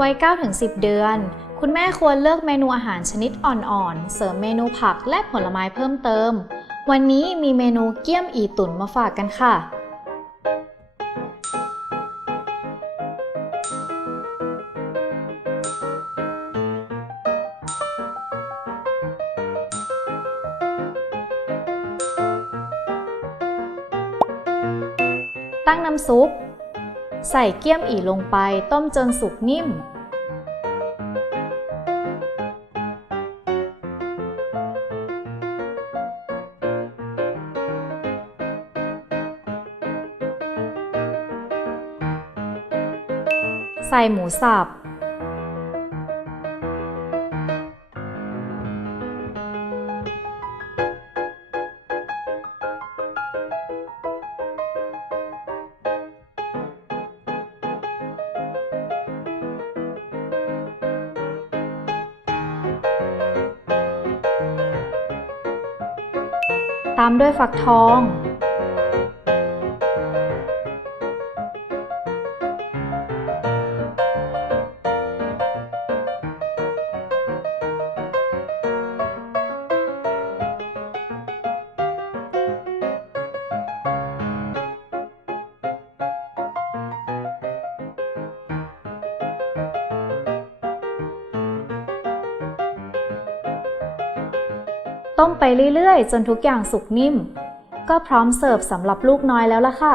วัย 9-10 เดือนคุณแม่ควรเลือกเมนูอาหารชนิดอ่อนๆเสริมเมนูผักและผลไม้เพิ่มเติมวันนี้มีเมนูเกี๊ยมอีตุ๋นมาฝากกันค่ะตั้งน้ำซุปใส่เกี๊ยมอีลงไปต้มจนสุกนิ่มใส่หมูสับตามด้วยฟักทองต้มไปเรื่อยๆจนทุกอย่างสุกนิ่มก็พร้อมเสิร์ฟสำหรับลูกน้อยแล้วล่ะค่ะ